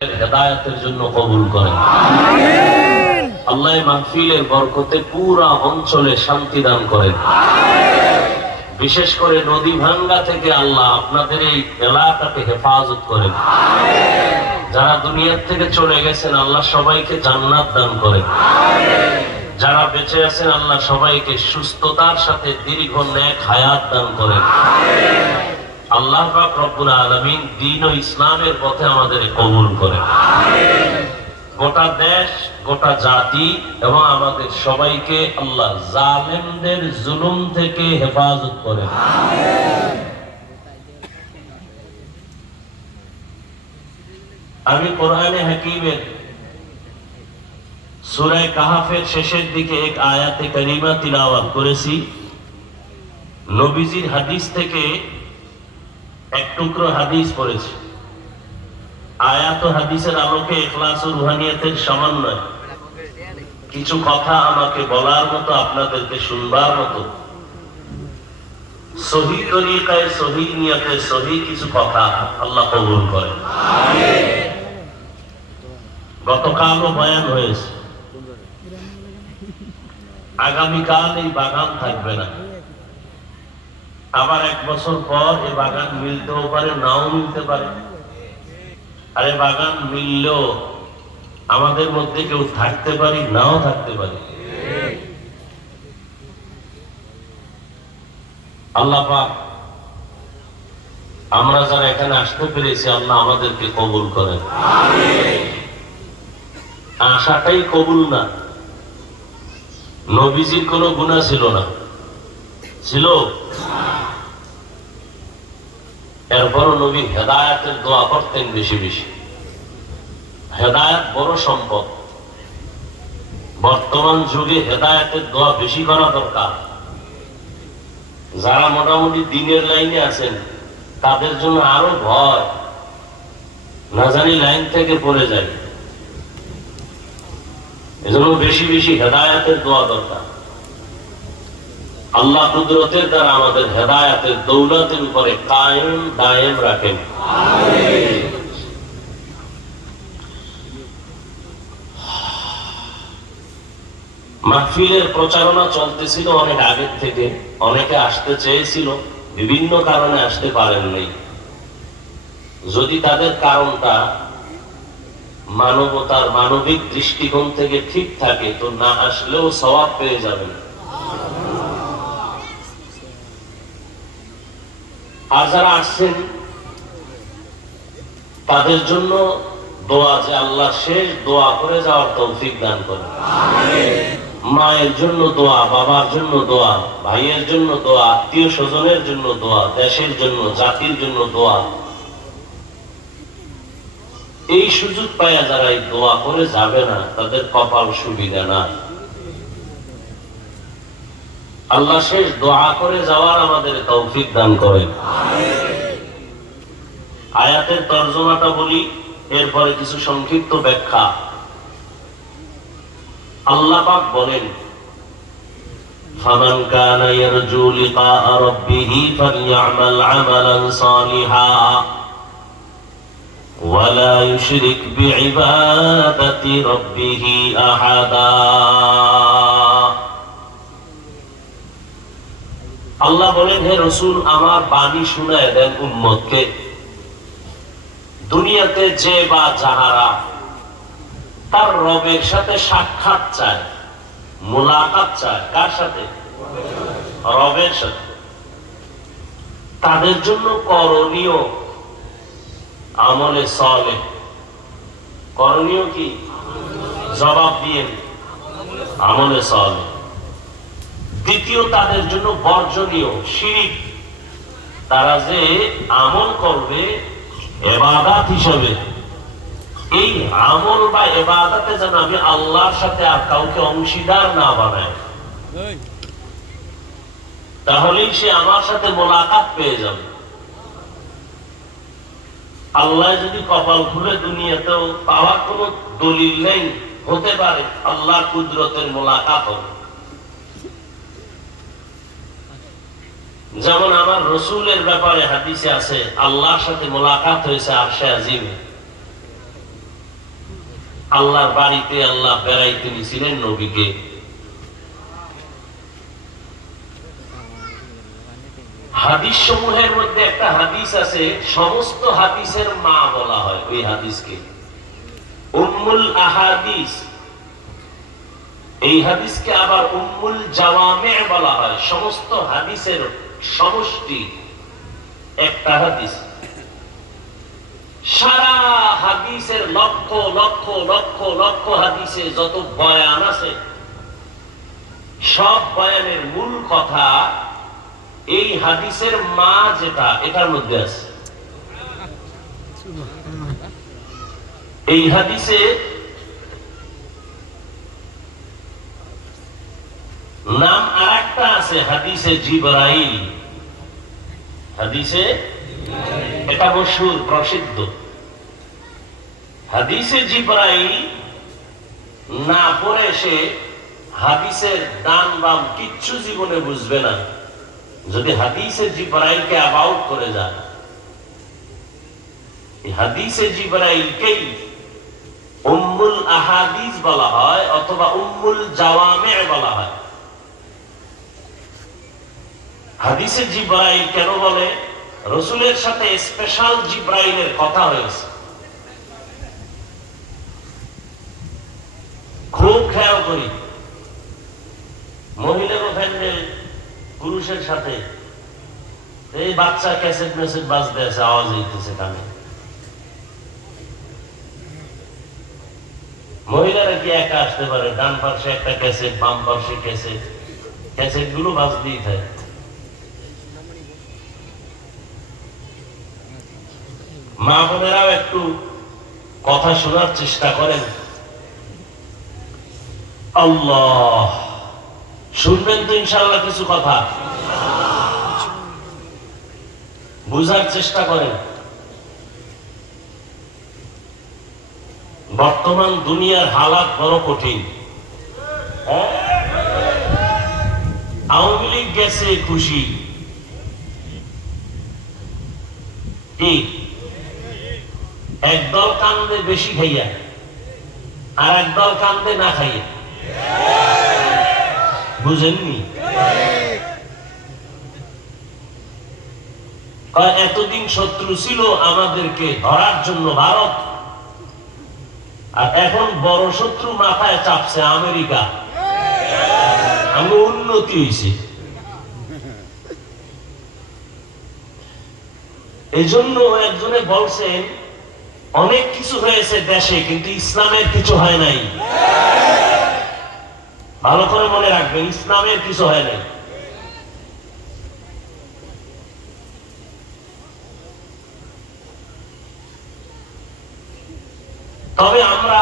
হেদায়েতের জন্য কবুল করেন। আমিন। আল্লাহ মাহফিলের বরকতে পুরা অঞ্চলে শান্তি দান করেন। আমিন। বিশেষ করে নদী ভাঙ্গা থেকে আল্লাহ আপনাদের এই এলাকাকে হেফাজত করেন। আমিন। যারা দুনিয়ার থেকে চলে গেছেন আল্লাহ সবাইকে জান্নাত দান করেন। আমিন। যারা বেঁচে আছেন আল্লাহ সবাইকে সুস্থতার সাথে দীর্ঘ নেক হায়াত দান করেন। আমিন। আল্লাহ পাক রব্বুল আলামিন দ্বীন ও ইসলামের পথে আমাদের কবুল করেন। আমিন। গোটা দেশ, গোটা জাতি এবং আমাদের সবাইকে আল্লাহ জালেমদের জুলুম থেকে হেফাজত করেন। আমিন। আমি কোরআনে হাকিমের সূরা কাহাফের শেষের দিকে এক আয়াতে কারিমা তিলাওয়াত করেছি। নবীজির হাদিস থেকে এক টুকরো হাদিস পড়েছি। আয়াত ও হাদিসের আলোকে ইখলাস ও রুহানিয়াতের সমন্বয় কিছু কথা আমাকে বলার মতো, আপনাদেরকে শুনবার মতো, সহি তরিকায় সহি নিয়তে সহি কিছু কথা আল্লাহ কবুল করেন। আমিন। গতকালও বয়ান হয়েছে, আগামীকাল এই বাগান থাকবে না। আবার এক বছর পর এ বাগান মিলতেও পারে, নাও মিলতে পারে। আর এ বাগান মিললেও আমাদের মধ্যে কেউ থাকতে পারি, নাও থাকতে পারি। আল্লাহ পাক আমরা যারা এখানে আসতে পেরেছি আল্লাহ আমাদেরকে কবুল করেন। আমিন। আশাটাই কবুল না। নবীজির কোনো গুনাহ ছিল না, ছিল? এরপরও নবী হেদায়েতের দোয়া করতেন বেশি বেশি। হেদায়েত বড় সম্পদ। বর্তমান যুগে হেদায়েতের দোয়া বেশি করা দরকার। যারা মোটামুটি দিনের লাইনে আছেন তাদের জন্য আরো ভয়, না জানি লাইন থেকে পড়ে যায়। এজন্য বেশি বেশি হেদায়েতের দোয়া দরকার। আল্লাহ কুদরতের দ্বারা আমাদের হেদায়েতের দৌলতের উপরে কায়েম দায়েম রাখেন। আমিন। মাহফিলের প্রচারণা চলতেছিল অনেক আগের থেকে। অনেকে আসতে চেয়েছিল, বিভিন্ন কারণে আসতে পারেননি। যদি তাদের কারণটা মানবতার মানবিক দৃষ্টিকোণ থেকে ঠিক থাকে তো না আসলেও সওয়াব পেয়ে যাবেন। আর যারা আসছেন তাদের জন্য দোয়া, যে আল্লাহ শেষ দোয়া করে যাওয়ার তৌফিক দান করেন। আমিন। মায়ের জন্য দোয়া, বাবার জন্য দোয়া, ভাইয়ের জন্য দোয়া, আত্মীয় স্বজনের জন্য দোয়া, দেশের জন্য, জাতির জন্য দোয়া। এই সুযোগ পায়া যারা এই দোয়া করে যাবে না তাদের কপাল সুবিধা না। আল্লাহ শেষ দোয়া করে যাওয়ার আমাদের তৌফিক দান করেন। আয়াতের তরজমাটা বলি, এরপরে কিছু সংক্ষিপ্ত ব্যাখ্যা। আল্লাহ পাক বলেন, ফামান কানা ইয়ারজু লিকা রাব্বিহি ফালইআমাল আমালান সালিহা ওয়া লা ইউশরিক বিইবাদাতি রাব্বিহি আহাদা। আল্লাহ বলেন, হে রাসূল আমার বাণী শুনায় দেন উম্মতকে। দুনিয়াতে যে বা যাহারা তার রবের সাথে সাক্ষাৎ চায়, মুলাকাত চায়, কার সাথে? রবের সাথে। তাদের জন্য করণীয় আমলে সালেহ। করণীয় কি? জবাব দিয়ে আমলে সালেহ। দ্বিতীয়, তাদের জন্য বর্জনীয় শিরক। তারা যে আমল করবে ইবাদত হিসেবে, এই আমল বা ইবাদতে যেন আমি আল্লাহর সাথে আর কাউকে অংশীদার না বানাই, তাহলেই সে আমার সাথে মোলাকাত পেয়ে যাবে। আল্লাহ যদি কপাল খুলে দুনিয়াতেও পাওয়ার কোন দলিল নেই, হতে পারে আল্লাহর কুদরতের মোলাকাত হবে। যেমন আমার রসুলের ব্যাপারে হাদিসে আছে আল্লাহর সাথে মোলাকাত হয়েছে আরশে আজিমে। আল্লাহর বাড়িতে আল্লাহ বেড়াইতে নিয়েছিলেন নবীকে। হাদিস সমূহের মধ্যে একটা হাদিস আছে, সমস্ত হাদিসের মা বলা হয় ওই হাদিসকে, উম্মুল আহাদিস। এই হাদিসকে আবার উম্মুল জাওয়ামি বলা হয়, সমস্ত হাদিসের সমষ্টি একটা হাদিস। সারা হাদিসের লক্ষ লক্ষ লক্ষ লক্ষ হাদিসে যত বয়ান আছে, সব বয়ানের মূল কথা এই হাদিসের মা যেটা, এটার মধ্যে আছে। এই হাদিসে নাম আরেকটা আছে, হাদিসে জিবরাইল। হাদিসে এটা মশহুর প্রসিদ্ধ। হাদিসে জিবরাইল না পড়ে সে হাদিসের ডান বাম কিচ্ছু জীবনে বুঝবে না, যদি হাদিসে জিবরাইলকে অ্যাবাউট করে যায়। হাদিসে জিবরাইলকেই উম্মুল আহাদিস বলা হয় অথবা উম্মুল জাওয়ামি বলা হয়। হাদিসে জিবরাইল কেন বলে? রাসূলের সাথে স্পেশাল জিবরাইলের কথা হয়েছে। খুব খেয়াল করি, মহিলারও প্যান্ডেল, পুরুষের সাথে এই বাচ্চা ক্যাসেট মেসেট বাজতে আছে, আওয়াজ হইতেছে কানে। মহিলারা কি একা আসতে পারে? ডান পার্শ্বে একটা ক্যাসেট, বাম পার্শ্বে ক্যাসেট, ক্যাসেট গুলো বাজতেই থাকে। মা বোনেরাও একটু কথা শোনার চেষ্টা করেন। আল্লাহ, শুনবেন তো ইনশাআল্লাহ কিছু কথা, বুঝার চেষ্টা করেন। বর্তমান দুনিয়ার হালাত বড় কঠিন। আওয়ামী লীগ গেছে খুশি, ঠিক একদল কান্দে বেশি খাইয়া, আর একদল কান্দে না খাইয়া। বুঝেননি? এতদিন শত্রু ছিল আমাদেরকে ধরার জন্য ভারত, আর এখন বড় শত্রু মাথায় চাপছে আমেরিকা। আমি উন্নতি হয়েছে। এই জন্য একজনে বলছেন অনেক কিছু হয়েছে দেশে, কিন্তু ইসলামের কিছু হয় নাই। ভালো করে মনে রাখবেন, ইসলামের কিছু হয় নাই। তবে আমরা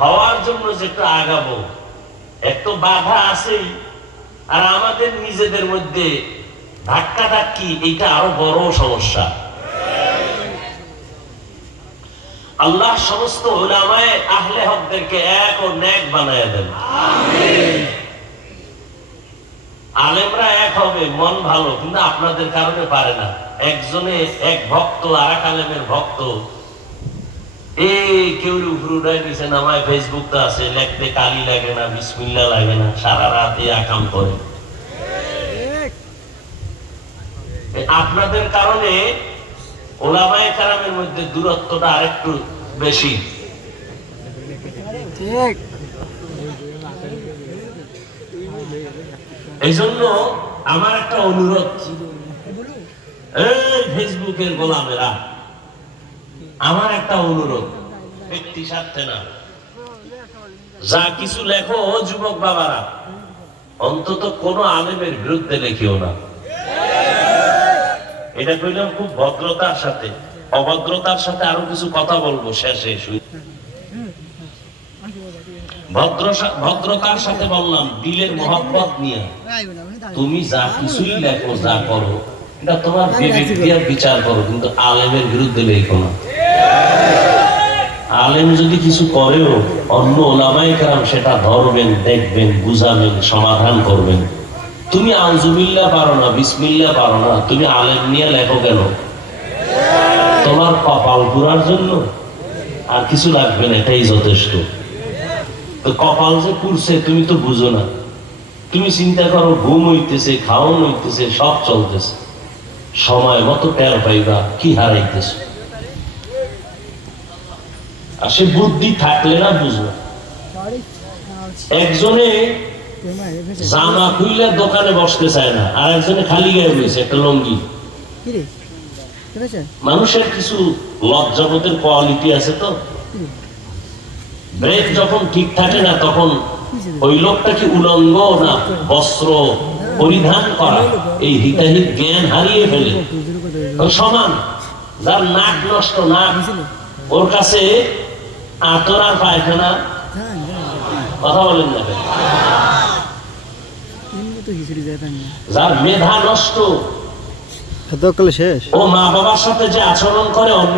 হওয়ার জন্য যেটা আগাবো, একটু বাধা আছেই, আর আমাদের নিজেদের মধ্যে ধাক্কা ধাক্কি, এইটা আরো বড় সমস্যা। আল্লাহ সমস্ত উলামায়ে আহলে হকদেরকে এক ও নেক বানায় দেন। আলেমরা এক হবে, মন ভালো, কিন্তু আপনাদের কারণে পারে না। একজনে এক ভক্ত আর এক আলেমের ভক্ত, কেউ উপরুডায় নিচে নামায়, ফেসবুকটা আছে, লেখতে কালি লাগে না, বিসমিল্লাহ লাগে না, সারা রাত আকাম করে। আপনাদের কারণে ওলামায়ে কেরামের মধ্যে দূরত্বটা আরেকটু বেশি। এই জন্য আমার একটা অনুরোধ, এই ফেসবুকের গোলামেরা, আমার একটা অনুরোধ, ব্যক্তি স্বার্থে না, যা কিছু লেখো যুবক বাবারা, অন্তত কোন আলেমের বিরুদ্ধে লেখিও না। এটা কইলাম খুব ভদ্রতার সাথে। অভদ্রতার সাথে আরো কিছু কথা বলবো শেষে। ভদ্রতার সাথে বললাম, দিলের মহব্বত নিয়ে তুমি যা কিছুই লেখো, যা করো, এটা তোমার বিবেক দিয়ে বিচার করো, কিন্তু আলেমের বিরুদ্ধে লেখো না। আলেম যদি কিছু করেও, অন্য ওলামায়ে কেরাম সেটা ধরবেন, দেখবেন, বুঝাবেন, সমাধান করবেন। তুমি আউযুবিল্লাহ পারো না, বিসমিল্লাহ পারো না, তুমি আলেম নিয়ে লেখো কেন? তোমার কপাল পুরার জন্য আর কিছু লাগবে না, এটাই যথেষ্ট। তো কপাল যে পুড়ছে তুমি তো বুঝো না। তুমি চিন্তা করো, ঘুম হইতেছে, খাওয়ান হইতেছে, সব চলতেছে, সময় মতো টের পাইবা কি হারাইতেছে। আর সে বুদ্ধি থাকলে না বুঝবে। একজনে জামা খুইলে দোকানে বসতে চায় না, আর একজনে খালি গায়ে রয়েছে একটা লঙ্গি। মানুষের কিছু লজ্জাবোধের কোয়ালিটি আছে তো। ব্রেক যখন ঠিক থাকে না তখন ওই লোকটা কি উলঙ্গ না বস্ত্র পরিধান করা এই হিতাহিত জ্ঞান হারিয়ে ফেলে। সমান যার নাক নষ্ট, নাক ওর কাছে আতর আর পায়খানা, কথা বলেন না। যার মেধা নষ্ট, শেষ ও মা বাবার সাথে যে আচরণ করে